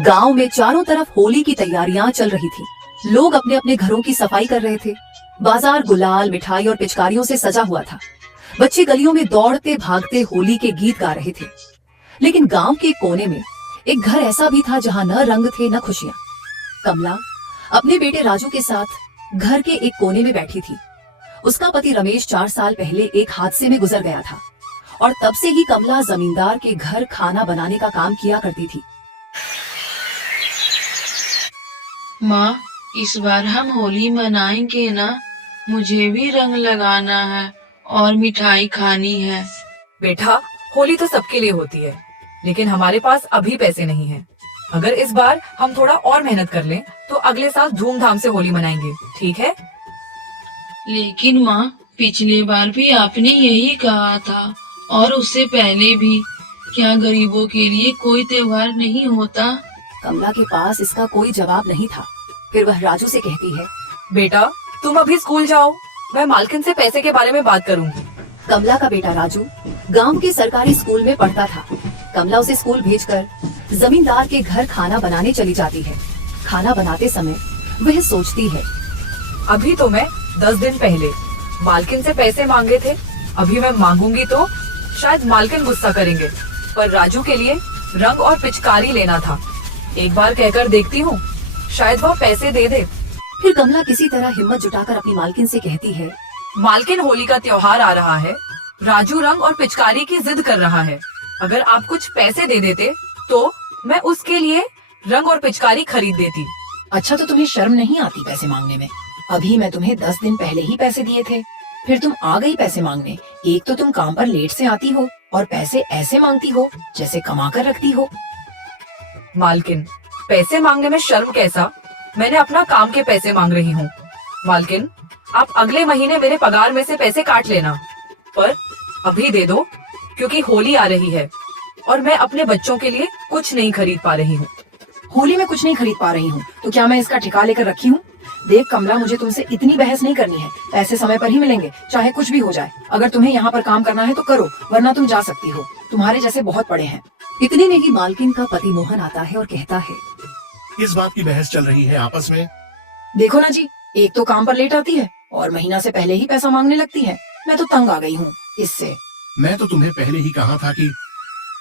गांव में चारों तरफ होली की तैयारियां चल रही थी। लोग अपने अपने घरों की सफाई कर रहे थे। बाजार गुलाल, मिठाई और पिचकारियों से सजा हुआ था। बच्चे गलियों में दौड़ते भागते होली के गीत गा रहे थे। लेकिन गांव के कोने में एक घर ऐसा भी था जहां न रंग थे न खुशियां। कमला अपने बेटे राजू के साथ घर के एक कोने में बैठी थी। उसका पति रमेश 4 साल पहले एक हादसे में गुजर गया था और तब से ही कमला जमींदार के घर खाना बनाने का काम किया करती थी। माँ, इस बार हम होली मनाएंगे ना? मुझे भी रंग लगाना है और मिठाई खानी है। बेटा, होली तो सबके लिए होती है, लेकिन हमारे पास अभी पैसे नहीं हैं। अगर इस बार हम थोड़ा और मेहनत कर लें, तो अगले साल धूमधाम से होली मनाएंगे, ठीक है? लेकिन माँ, पिछले बार भी आपने यही कहा था और उससे पहले भी। क्या गरीबों के लिए कोई त्योहार नहीं होता? कमला के पास इसका कोई जवाब नहीं था। फिर वह राजू से कहती है, बेटा, तुम अभी स्कूल जाओ, मैं मालकिन से पैसे के बारे में बात करूंगी। कमला का बेटा राजू गांव के सरकारी स्कूल में पढ़ता था। कमला उसे स्कूल भेजकर जमींदार के घर खाना बनाने चली जाती है। खाना बनाते समय वह सोचती है, अभी तो मैं 10 दिन पहले मालकिन से पैसे मांगे थे। अभी मैं मांगूंगी तो शायद मालकिन गुस्सा करेंगे, पर राजू के लिए रंग और पिचकारी लेना था। एक बार कहकर देखती हूँ, शायद वह पैसे दे दे। फिर कमला किसी तरह हिम्मत जुटाकर अपनी मालकिन से कहती है, मालकिन, होली का त्योहार आ रहा है। राजू रंग और पिचकारी की जिद कर रहा है। अगर आप कुछ पैसे दे देते तो मैं उसके लिए रंग और पिचकारी खरीद देती। अच्छा, तो तुम्हें शर्म नहीं आती पैसे मांगने में? अभी मैं तुम्हें 10 दिन पहले ही पैसे दिए थे, फिर तुम आ गई पैसे मांगने। एक तो तुम काम पर लेट से आती हो और पैसे ऐसे मांगती हो जैसे कमा कर रखती हो। मालकिन, पैसे मांगने में शर्म कैसा? मैंने अपना काम के पैसे मांग रही हूँ। मालकिन, आप अगले महीने मेरे पगार में से पैसे काट लेना, पर अभी दे दो, क्योंकि होली आ रही है और मैं अपने बच्चों के लिए कुछ नहीं खरीद पा रही हूँ। होली में कुछ नहीं खरीद पा रही हूँ तो क्या मैं इसका ठिका लेकर रखी हूँ? देख कमला, मुझे तुमसे इतनी बहस नहीं करनी है। पैसे समय पर ही मिलेंगे, चाहे कुछ भी हो जाए। अगर तुम्हें यहाँ पर काम करना है तो करो, वरना तुम जा सकती हो। तुम्हारे जैसे बहुत पड़े हैं। इतने में ही मालकिन का पति मोहन आता है और कहता है, इस बात की बहस चल रही है आपस में। देखो ना जी, एक तो काम पर लेट आती है और महीना से पहले ही पैसा मांगने लगती है। मैं तो तंग आ गई हूँ इससे। मैं तो तुम्हें पहले ही कहा था कि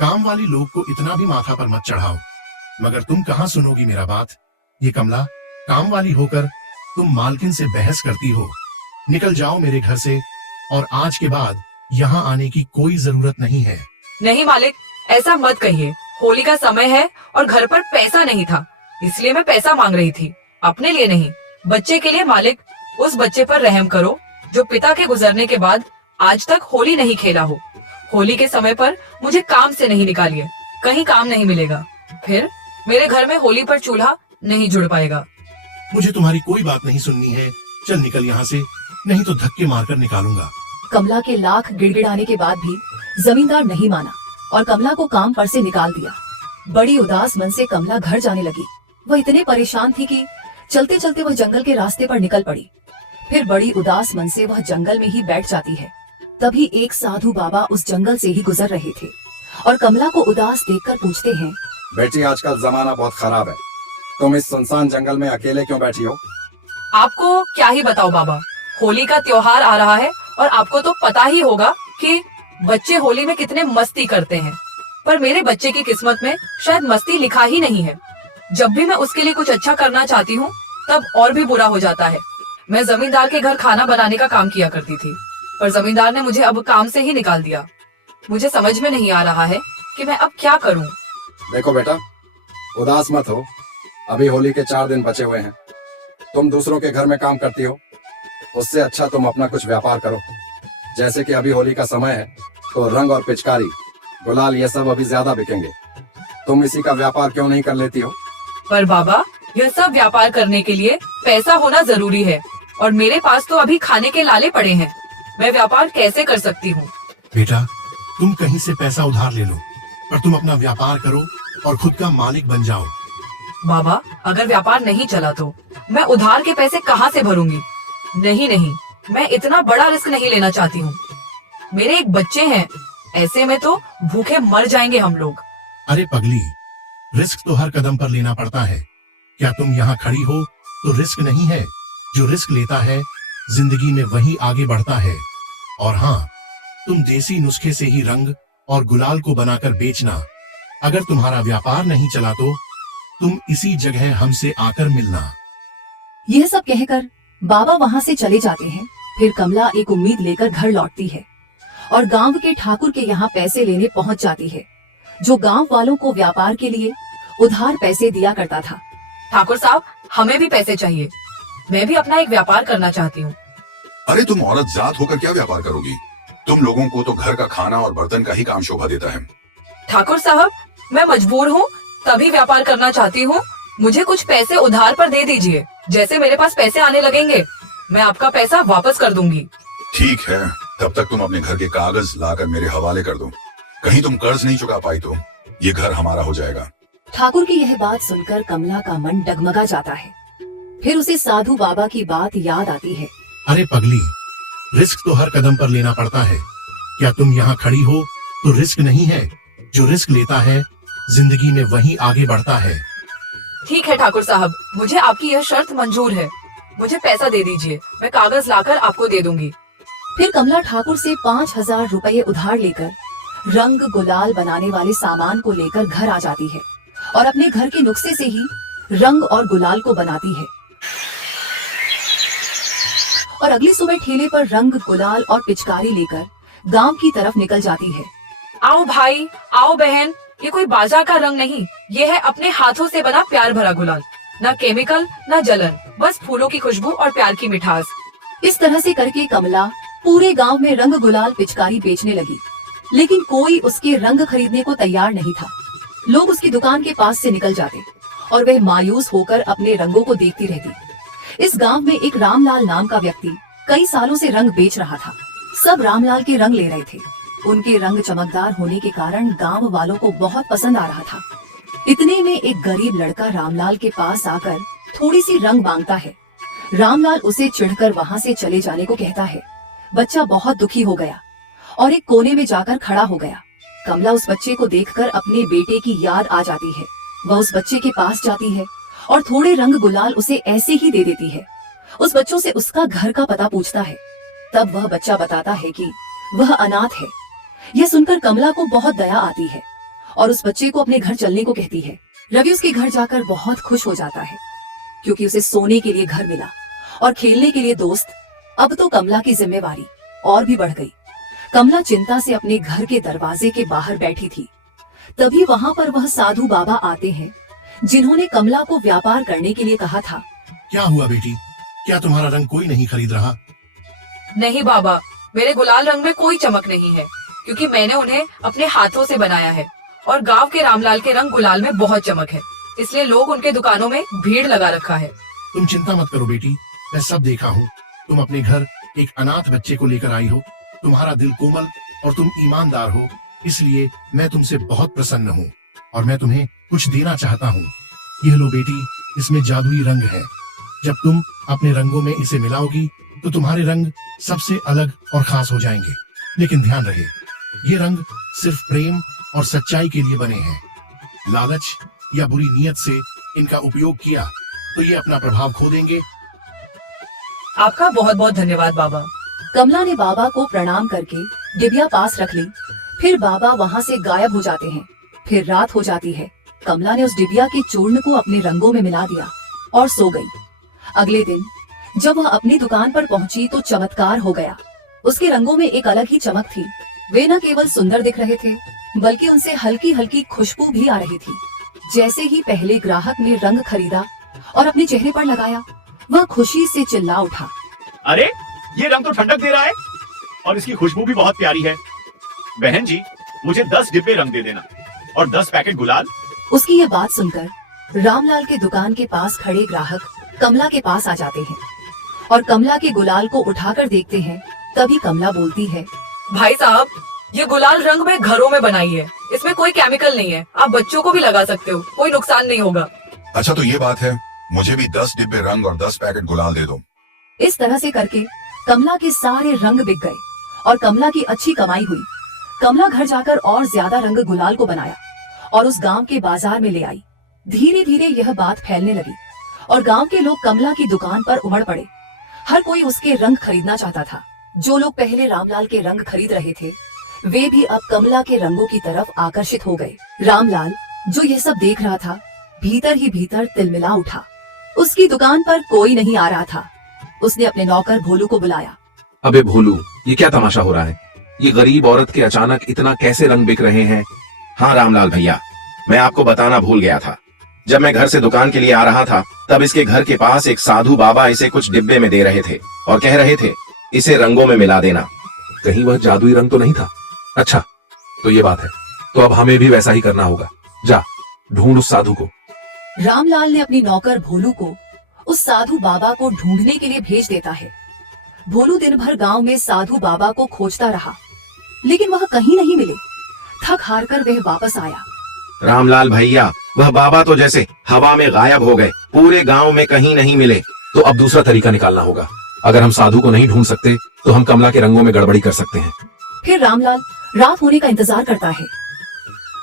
काम वाली लोग को इतना भी माथा पर मत चढ़ाओ, मगर तुम कहाँ सुनोगी मेरा बात। ये कमला, काम वाली होकर तुम मालकिन से बहस करती हो। निकल जाओ मेरे घर से, और आज के बाद यहाँ आने की कोई जरूरत नहीं है। नहीं मालिक, ऐसा मत कहिए। होली का समय है और घर पर पैसा नहीं था, इसलिए मैं पैसा मांग रही थी, अपने लिए नहीं, बच्चे के लिए। मालिक, उस बच्चे पर रहम करो जो पिता के गुजरने के बाद आज तक होली नहीं खेला हो। होली के समय पर मुझे काम से नहीं निकालिए, कहीं काम नहीं मिलेगा। फिर मेरे घर में होली पर चूल्हा नहीं जुड़ पाएगा। मुझे तुम्हारी कोई बात नहीं सुननी है। चल निकल यहाँ से, नहीं तो धक्के मारकर निकालूंगा। कमला के लाख गिड़गिड़ाने के बाद भी जमींदार नहीं माना और कमला को काम पर से निकाल दिया। बड़ी उदास मन से कमला घर जाने लगी। वह इतने परेशान थी कि चलते चलते वह जंगल के रास्ते पर निकल पड़ी। फिर बड़ी उदास मन से वह जंगल में ही बैठ जाती है। तभी एक साधु बाबा उस जंगल से ही गुजर रहे थे और कमला को उदास देखकर पूछते हैं, बेटी, आजकल जमाना बहुत खराब है, तुम इस सुनसान जंगल में अकेले क्यों बैठी हो? आपको क्या ही बताओ बाबा, होली का त्योहार आ रहा है और आपको तो पता ही होगा कि बच्चे होली में कितने मस्ती करते हैं। पर मेरे बच्चे की किस्मत में शायद मस्ती लिखा ही नहीं है। जब भी मैं उसके लिए कुछ अच्छा करना चाहती हूँ, तब और भी बुरा हो जाता है। मैं जमींदार के घर खाना बनाने का काम किया करती थी, पर जमींदार ने मुझे अब काम से ही निकाल दिया। मुझे समझ में नहीं आ रहा है कि मैं अब क्या करूँ। देखो बेटा, उदास मत हो, अभी होली के 4 दिन बचे हुए हैं। तुम दूसरों के घर में काम करती हो, उससे अच्छा तुम अपना कुछ व्यापार करो। जैसे कि अभी होली का समय है, तो रंग और पिचकारी, गुलाल, ये सब अभी ज्यादा बिकेंगे। तुम इसी का व्यापार क्यों नहीं कर लेती हो? पर बाबा, यह सब व्यापार करने के लिए पैसा होना जरूरी है और मेरे पास तो अभी खाने के लाले पड़े हैं। मैं व्यापार कैसे कर सकती हूँ? बेटा, तुम कहीं से पैसा उधार ले लो, पर तुम अपना व्यापार करो और खुद का मालिक बन जाओ। बाबा, अगर व्यापार नहीं चला तो मैं उधार के पैसे कहाँ से भरूंगी? नहीं नहीं, मैं इतना बड़ा रिस्क नहीं लेना चाहती हूँ। मेरे एक बच्चे हैं, ऐसे में तो भूखे मर जाएंगे हम लोग। अरे पगली, रिस्क तो हर कदम पर लेना पड़ता है। क्या तुम यहाँ खड़ी हो तो रिस्क नहीं है, जो रिस्क लेता है जिंदगी में वही आगे बढ़ता है। और हाँ, तुम देसी नुस्खे से ही रंग और गुलाल को बनाकर बेचना। अगर तुम्हारा व्यापार नहीं चला तो तुम इसी जगह हमसे आकर मिलना। यह सब कहकर बाबा वहां से चले जाते हैं। फिर कमला एक उम्मीद लेकर घर लौटती है और गांव के ठाकुर के यहाँ पैसे लेने पहुंच जाती है, जो गांव वालों को व्यापार के लिए उधार पैसे दिया करता था। ठाकुर साहब, हमें भी पैसे चाहिए। मैं भी अपना एक व्यापार करना चाहती हूँ। अरे तुम औरत जात होकर क्या व्यापार करोगी? तुम लोगों को तो घर का खाना और बर्तन का ही काम शोभा देता है। ठाकुर साहब, मैं मजबूर हूँ, तभी व्यापार करना चाहती हूँ। मुझे कुछ पैसे उधार पर दे दीजिए। जैसे मेरे पास पैसे आने लगेंगे, मैं आपका पैसा वापस कर दूंगी। ठीक है, तब तक तुम अपने घर के कागज लाकर मेरे हवाले कर दो। कहीं तुम कर्ज नहीं चुका पाई तो ये घर हमारा हो जाएगा। ठाकुर की यह बात सुनकर कमला का मन डगमगा जाता है। फिर उसे साधु बाबा की बात याद आती है। अरे पगली, रिस्क तो हर कदम पर लेना पड़ता है। क्या तुम यहाँ खड़ी हो तो रिस्क नहीं है, जो रिस्क लेता है जिंदगी में वही आगे बढ़ता है। ठीक है ठाकुर साहब, मुझे आपकी यह शर्त मंजूर है। मुझे पैसा दे दीजिए, मैं कागज लाकर आपको दे दूंगी। फिर कमला ठाकुर से 5,000 रुपए उधार लेकर रंग गुलाल बनाने वाले सामान को लेकर घर आ जाती है और अपने घर के नुस्खे से ही रंग और गुलाल को बनाती है। और अगली सुबह ठेले पर रंग गुलाल और पिचकारी लेकर गांव की तरफ निकल जाती है। आओ भाई, आओ बहन, ये कोई बाजार का रंग नहीं, ये है अपने हाथों से बना प्यार भरा गुलाल। ना केमिकल, ना जलन, बस फूलों की खुशबू और प्यार की मिठास। इस तरह से करके कमला पूरे गांव में रंग गुलाल पिचकारी बेचने लगी, लेकिन कोई उसके रंग खरीदने को तैयार नहीं था। लोग उसकी दुकान के पास से निकल जाते और वह मायूस होकर अपने रंगों को देखती रहती। इस गांव में एक रामलाल नाम का व्यक्ति कई सालों से रंग बेच रहा था। सब रामलाल के रंग ले रहे थे। उनके रंग चमकदार होने के कारण गांव वालों को बहुत पसंद आ रहा था। इतने में एक गरीब लड़का रामलाल के पास आकर थोड़ी सी रंग मांगता है। रामलाल उसे चिढ़कर वहां से चले जाने को कहता है। बच्चा बहुत दुखी हो गया और एक कोने में जाकर खड़ा हो गया। कमला उस बच्चे को देखकर अपने बेटे की याद आ जाती है। वह उस बच्चे के पास जाती है और थोड़े रंग गुलाल उसे ऐसे ही दे देती है। उस बच्चों से उसका घर का पता पूछता है। तब वह बच्चा बताता है कि वह अनाथ है। यह सुनकर कमला को बहुत दया आती है और उस बच्चे को अपने घर चलने को कहती है। रवि उसके घर जाकर बहुत खुश हो जाता है, क्योंकि उसे सोने के लिए घर मिला और खेलने के लिए दोस्त। अब तो कमला की जिम्मेवारी और भी बढ़ गई। कमला चिंता से अपने घर के दरवाजे के बाहर बैठी थी। तभी वहां पर वह साधु बाबा आते हैं, जिन्होंने कमला को व्यापार करने के लिए कहा था। क्या हुआ बेटी, क्या तुम्हारा रंग कोई नहीं खरीद रहा? नहीं बाबा, मेरे गुलाल रंग में कोई चमक नहीं है, क्योंकि मैंने उन्हें अपने हाथों से बनाया है और गांव के रामलाल के रंग गुलाल में बहुत चमक है, इसलिए लोग उनके दुकानों में भीड़ लगा रखा है। तुम चिंता मत करो बेटी, मैं सब देखा हूँ। तुम अपने घर एक अनाथ बच्चे को लेकर आई हो। तुम्हारा दिल कोमल और तुम ईमानदार हो, इसलिए मैं तुमसे बहुत प्रसन्न हूँ और मैं तुम्हें कुछ देना चाहता हूँ। यह लो बेटी, इसमें जादुई रंग है। जब तुम अपने रंगों में इसे मिलाओगी तो तुम्हारे रंग सबसे अलग और खास हो जाएंगे। लेकिन ध्यान रहे, ये रंग सिर्फ प्रेम और सच्चाई के लिए बने हैं। लालच या बुरी नीयत से इनका उपयोग किया तो ये अपना प्रभाव खो देंगे। आपका बहुत बहुत धन्यवाद बाबा। कमला ने बाबा को प्रणाम करके डिबिया पास रख ली। फिर बाबा वहां से गायब हो जाते हैं। फिर रात हो जाती है। कमला ने उस डिबिया के चूर्ण को अपने रंगों में मिला दिया और सो गई। अगले दिन जब वह अपनी दुकान पर पहुंची तो चमत्कार हो गया। उसके रंगों में एक अलग ही चमक थी। वे न केवल सुंदर दिख रहे थे, बल्कि उनसे हल्की हल्की खुशबू भी आ रही थी। जैसे ही पहले ग्राहक ने रंग खरीदा और अपने चेहरे पर लगाया, वह खुशी से चिल्ला उठा। अरे ये रंग तो ठंडक दे रहा है और इसकी खुशबू भी बहुत प्यारी है। बहन जी, मुझे 10 डिब्बे रंग दे देना और 10 पैकेट गुलाल। उसकी ये बात सुनकर रामलाल के दुकान के पास खड़े ग्राहक कमला के पास आ जाते हैं और कमला के गुलाल को उठाकर देखते हैं। तभी कमला बोलती है। भाई साहब, ये गुलाल रंग में घरों में बनाई है, इसमें कोई केमिकल नहीं है। आप बच्चों को भी लगा सकते हो, कोई नुकसान नहीं होगा। अच्छा तो ये बात है, मुझे भी 10 डिब्बे रंग और 10 पैकेट गुलाल दे दो। इस तरह से करके कमला के सारे रंग बिक गए और कमला की अच्छी कमाई हुई। कमला घर जाकर और ज्यादा रंग गुलाल को बनाया और उस गांव के बाजार में ले आई। धीरे धीरे यह बात फैलने लगी और गांव के लोग कमला की दुकान पर उमड़ पड़े। हर कोई उसके रंग खरीदना चाहता था। जो लोग पहले रामलाल के रंग खरीद रहे थे वे भी अब कमला के रंगों की तरफ आकर्षित हो गए। रामलाल जो यह सब देख रहा था भीतर ही भीतर तिलमिला उठा। उसकी दुकान पर कोई नहीं आ रहा था। उसने अपने नौकर भोलू को बुलाया। अबे भोलू, ये क्या तमाशा हो रहा है? ये गरीब औरत के अचानक इतना कैसे रंग बिक रहे हैं? हाँ रामलाल भैया, मैं आपको बताना भूल गया था। जब मैं घर से दुकान के लिए आ रहा था तब इसके घर के पास एक साधु बाबा इसे कुछ डिब्बे में दे रहे थे और कह रहे थे इसे रंगों में मिला देना। कहीं वह जादुई रंग तो नहीं था? अच्छा, तो ये बात है। तो अब हमें भी वैसा ही करना होगा। जा ढूंढ उस साधु को। रामलाल ने अपनी नौकर भोलू को उस साधु बाबा को ढूंढने के लिए भेज देता है। भोलू दिन भर गांव में साधु बाबा को खोजता रहा लेकिन वह कहीं नहीं मिले। थक हार कर वह वापस आया। रामलाल भैया, वह बाबा तो जैसे हवा में गायब हो गए, पूरे गांव में कहीं नहीं मिले। तो अब दूसरा तरीका निकालना होगा। अगर हम साधु को नहीं ढूंढ सकते तो हम कमला के रंगों में गड़बड़ी कर सकते हैं। फिर रामलाल रात होने का इंतजार करता है।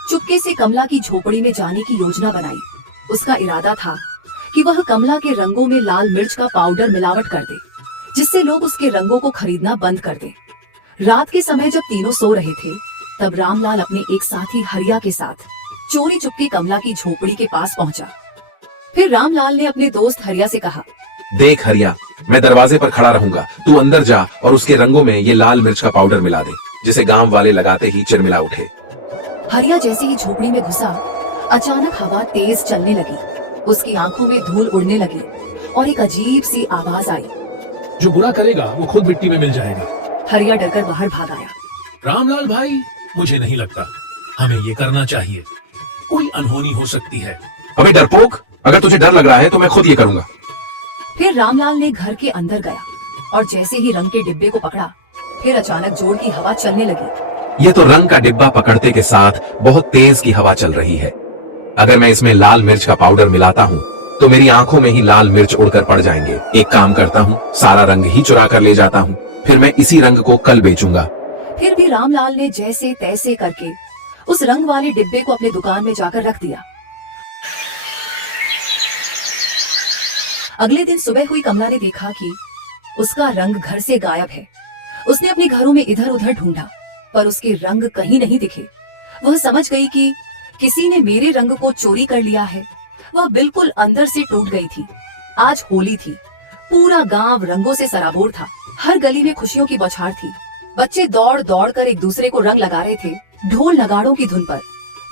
चुपके से कमला की झोपड़ी में जाने की योजना बनाई। उसका इरादा था कि वह कमला के रंगों में लाल मिर्च का पाउडर मिलावट कर दे जिससे लोग उसके रंगों को खरीदना बंद कर दे। रात के समय जब तीनों सो रहे थे तब रामलाल अपने एक साथी हरिया के साथ चोरी चुपके कमला की झोपड़ी के पास पहुंचा। फिर रामलाल ने अपने दोस्त हरिया से कहा, देख हरिया, मैं दरवाजे पर खड़ा रहूंगा, तू अंदर जा और उसके रंगों में ये लाल मिर्च का पाउडर मिला दे जिसे गांव वाले लगाते ही चिरमिला उठे। हरिया जैसे ही झोपड़ी में घुसा अचानक हवा तेज चलने लगी। उसकी आंखों में धूल उड़ने लगी और एक अजीब सी आवाज आई। जो बुरा करेगा वो खुद मिट्टी में मिल जाएगा। हरिया डरकर बाहर भाग आया। रामलाल भाई, मुझे नहीं लगता हमें ये करना चाहिए। कोई अनहोनी हो सकती है। अबे डरपोक, अगर तुझे डर लग रहा है तो मैं खुद ये करूंगा। फिर रामलाल ने घर के अंदर गया और जैसे ही रंग के डिब्बे को पकड़ा फिर अचानक जोर की हवा चलने लगी। ये तो रंग का डिब्बा पकड़ते के साथ बहुत तेज की हवा चल रही है। अगर मैं इसमें लाल मिर्च का पाउडर मिलाता हूँ तो मेरी आंखों में ही लाल मिर्च उड़कर पड़ जाएंगे। एक काम करता हूँ, सारा रंग ही चुरा कर ले जाता हूँ, फिर मैं इसी रंग को कल बेचूंगा। फिर भी रामलाल ने जैसे तैसे करके उस रंग वाले डिब्बे को अपने दुकान में जाकर रख दिया। अगले दिन सुबह हुई कमला ने देखा कि उसका रंग घर से गायब है। उसने अपने घरों में इधर उधर ढूंढा पर उसके रंग कहीं नहीं दिखे। वह समझ गई कि किसी ने मेरे रंग को चोरी कर लिया है। वह बिल्कुल अंदर से टूट गई थी। आज होली थी। पूरा गांव रंगों से सराबोर था। हर गली में खुशियों की बौछार थी। बच्चे दौड़ दौड़ कर एक दूसरे को रंग लगा रहे थे। ढोल नगाड़ों की धुन पर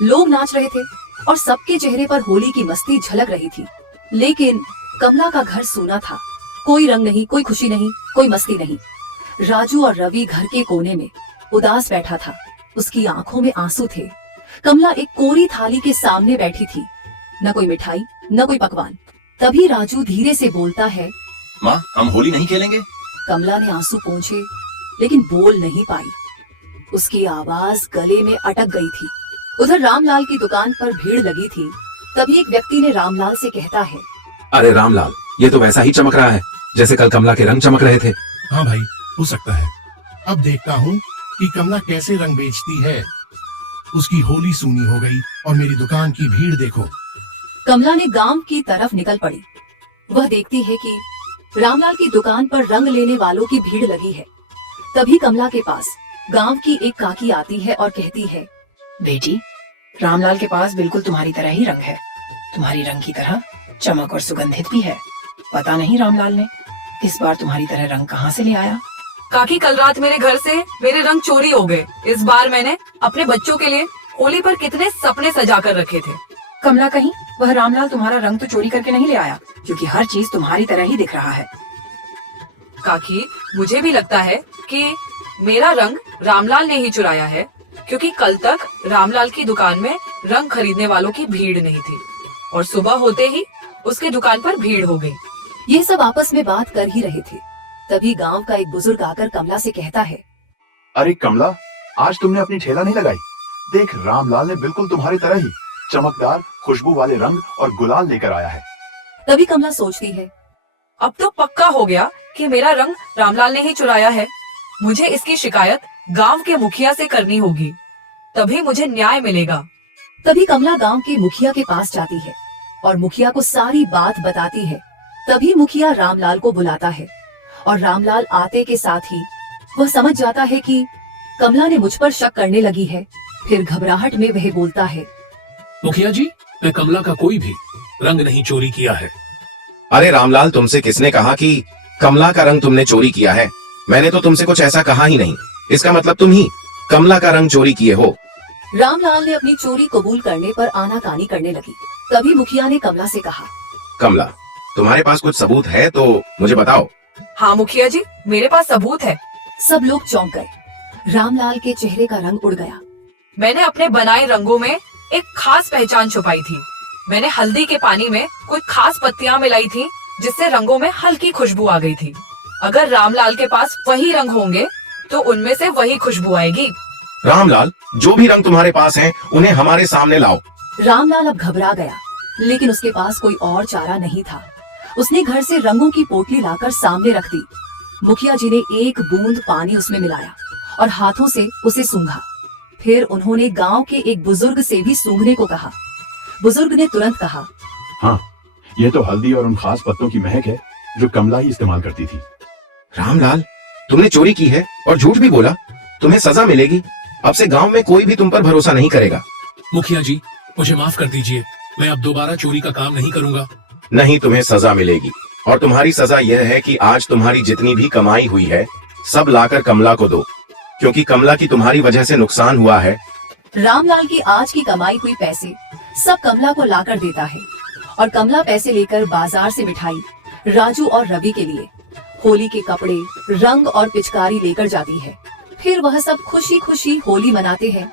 लोग नाच रहे थे और सबके चेहरे पर होली की मस्ती झलक रही थी। लेकिन कमला का घर सूना था। कोई रंग नहीं, कोई खुशी नहीं, कोई मस्ती नहीं। राजू और रवि घर के कोने में उदास बैठा था। उसकी आंखों में आंसू थे। कमला एक कोरी थाली के सामने बैठी थी। न कोई मिठाई, न कोई पकवान। तभी राजू धीरे से बोलता है, माँ, हम होली नहीं खेलेंगे? कमला ने आंसू पोंछे लेकिन बोल नहीं पाई। उसकी आवाज गले में अटक गई थी। उधर रामलाल की दुकान पर भीड़ लगी थी। तभी एक व्यक्ति ने रामलाल से कहता है, अरे रामलाल, ये तो वैसा ही चमक रहा है जैसे कल कमला के रंग चमक रहे थे। हाँ भाई, हो सकता है। अब देखता हूँ कि कमला कैसे रंग बेचती है। उसकी होली सूनी हो गई और मेरी दुकान की भीड़ देखो। कमला ने गांव की तरफ निकल पड़ी। वह देखती है कि रामलाल की दुकान पर रंग लेने वालों की भीड़ लगी है। तभी कमला के पास गांव की एक काकी आती है और कहती है, बेटी, रामलाल के पास बिल्कुल तुम्हारी तरह ही रंग है। तुम्हारी रंग की तरह चमक और सुगंधित भी है। पता नहीं रामलाल ने इस बार तुम्हारी तरह रंग कहाँ से ले आया। काकी, कल रात मेरे घर से मेरे रंग चोरी हो गए। इस बार मैंने अपने बच्चों के लिए होली पर कितने सपने सजा कर रखे थे। कमला, कहीं वह रामलाल तुम्हारा रंग तो चोरी करके नहीं ले आया, क्योंकि हर चीज तुम्हारी तरह ही दिख रहा है। काकी, मुझे भी लगता है कि मेरा रंग रामलाल ने ही चुराया है, क्योंकि कल तक रामलाल की दुकान में रंग खरीदने वालों की भीड़ नहीं थी और सुबह होते ही उसके दुकान पर भीड़ हो गई। ये सब आपस में बात कर ही रहे थे। तभी गांव का एक बुजुर्ग आकर कमला से कहता है, अरे कमला, आज तुमने अपनी ठेला नहीं लगाई? देख, रामलाल ने बिल्कुल तुम्हारी तरह ही चमकदार खुशबू वाले रंग और गुलाल लेकर आया है। तभी कमला सोचती है, अब तो पक्का हो गया कि मेरा रंग रामलाल ने ही चुराया है। मुझे इसकी शिकायत गांव के मुखिया से करनी होगी, तभी मुझे न्याय मिलेगा। तभी कमला गांव के मुखिया के पास जाती है और मुखिया को सारी बात बताती है। तभी मुखिया रामलाल को बुलाता है और रामलाल आते के साथ ही वह समझ जाता है कि कमला ने मुझ पर शक करने लगी है। फिर घबराहट में वह बोलता है, मुखिया जी, मैं कमला का कोई भी रंग नहीं चोरी किया है। अरे रामलाल, तुमसे किसने कहा कि कमला का रंग तुमने चोरी किया है? मैंने तो तुमसे कुछ ऐसा कहा ही नहीं। इसका मतलब तुम ही कमला का रंग चोरी किए हो। रामलाल ने अपनी चोरी कबूल करने पर आनाकानी करने लगी। तभी मुखिया ने कमला से कहा, कमला, तुम्हारे पास कुछ सबूत है तो मुझे बताओ। हाँ मुखिया जी, मेरे पास सबूत है। सब लोग चौंक गए। रामलाल के चेहरे का रंग उड़ गया। मैंने अपने बनाए रंगों में एक खास पहचान छुपाई थी। मैंने हल्दी के पानी में कुछ खास पत्तियां मिलाई थी जिससे रंगों में हल्की खुशबू आ गई थी। अगर रामलाल के पास वही रंग होंगे तो उनमें से वही खुशबू आएगी। रामलाल, जो भी रंग तुम्हारे पास हैं, उन्हें हमारे सामने लाओ। रामलाल अब घबरा गया, लेकिन उसके पास कोई और चारा नहीं था। उसने घर से रंगों की पोटली लाकर सामने रख दी। मुखिया जी ने एक बूंद पानी उसमें मिलाया और हाथों से उसे सूंघा। फिर उन्होंने गांव के एक बुजुर्ग से भी सूंघने को कहा। बुजुर्ग ने तुरंत कहा, हाँ, ये तो हल्दी और उन खास पत्तों की महक है जो कमला ही इस्तेमाल करती थी। रामलाल, तुमने चोरी की है और झूठ भी बोला। तुम्हें सजा मिलेगी। अब से गांव में कोई भी तुम पर भरोसा नहीं करेगा। मुखिया जी, मुझे माफ कर दीजिए। मैं अब दोबारा चोरी का काम नहीं करूंगा। नहीं, तुम्हें सजा मिलेगी और तुम्हारी सजा यह है कि आज तुम्हारी जितनी भी कमाई हुई है सब लाकर कमला को दो, क्योंकि कमला की तुम्हारी वजह से नुकसान हुआ है। रामलाल की आज की कमाई हुई पैसे सब कमला को लाकर देता है और कमला पैसे लेकर बाजार से मिठाई राजू और रवि के लिए, होली के कपड़े, रंग और पिचकारी लेकर जाती है। फिर वह सब खुशी खुशी होली मनाते हैं